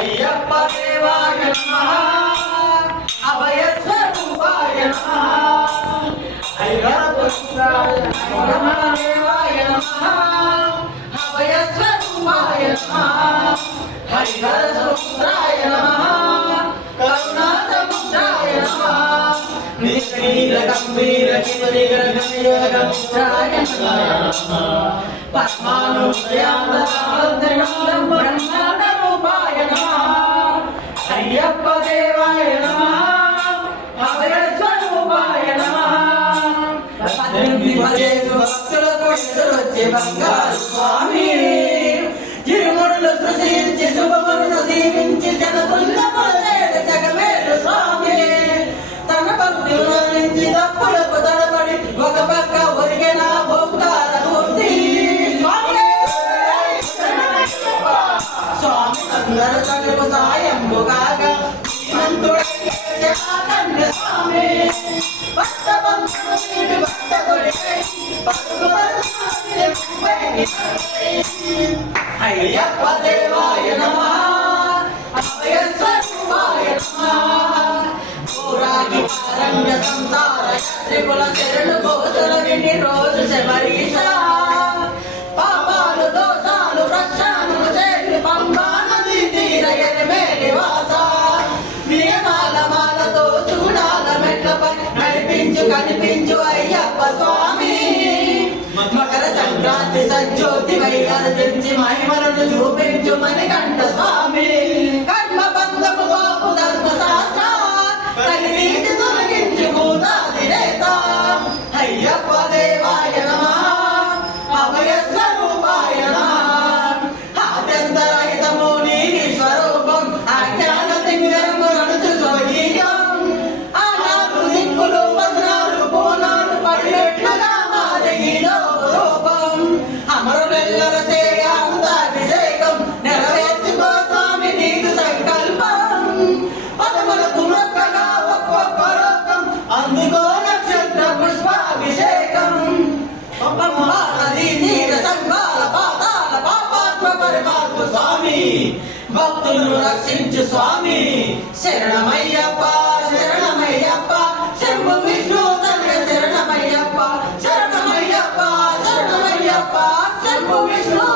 అయ్యప్ప దేవాయ నమః అభయ స్వరూపాయ నమః హరిహరపుత్రాయ నమః దేవాయ నమః అభయ స్వరూపాయ నమః హరిహర సముద్రాయ నమః కరుణా సముద్రాయ నమః నిశ్రీల గంభీర కిమరిగర గంభీర ముద్రాయ నమః పద్మానుదయానందం బ్రహ్మాండ రూపాయ నమః అయ్యప్ప దేవాయ నమః అభయ స్వరూపాయ నమః 18 భక్తులకు ఎదురొచ్చే బంగారు స్వామి తిరుమలలో సృష్టించి శుభమును దీవించి జనపుల్ల పొలరేడు జగమేలు స్వామి తన భక్తుల నుంచి తప్పులకు తడబడి ఒక పక్క ఒరిగిన భోక్తాల మూర్తి స్వామి అందరు తనకు సాయంబు కాగా శ్రీమంతుడైన స్వామి భక్తబంధుడు వీడు భక్తకుడికై అయ్యప్ప దేవాయ నమః అభయ స్వరూపాయ నమః పూరాకి పారంగ సంసార త్రిపుల శరణు కోసల విని రోజు శబరీశ పాపాలు దోషాలు ప్రక్షాళన చేసి పంబా నదీ తీర ఎరిమేలి వాస నియమాల మాలతో చూడాల మెట్లపై నడిపించు కనిపించు అయ్యప్ప స్వామి మకర సంక్రాంతి సజ్జోతి వైగర్జించి మహిమలను చూపించు మణికంఠ స్వామి కర్మ బంధము బాపు ధర్మ శాస్త్ర కలినీతి తొలగించు భూతాధినేత అయ్యప్ప దేవాయ నమః అభయ స్వరూపాయ నమః ఆద్యంతరహితము నీ స్వరూపం అజ్ఞాన తింగరము నడుచు జోగీయం ఆనాడు దిక్కులు వదనాలు పూనాలు పడినట్లుగా మాదగిలో రూపం అమరులెల్లర చేయాభిషేకం నెరవేర్చుకో స్వామి నీకు సంకల్పం పదములకు మొక్కగా ఒక్కొక్క లోకం అందుకో నక్షత్ర పుష్పాభిషేకం నదీ తీర సంఘాల పాతాల పాపాత్మ పరిపాల్పు స్వామి భక్తులను రక్షించు స్వామి శరణమయ్యప్ప శరణమయ్యప్ప శంభు విష్ణు తనయ శరణమయ్యప్ప శరణమయ్యప్ప శరణమయ్యప్ప శంభు విష్ణు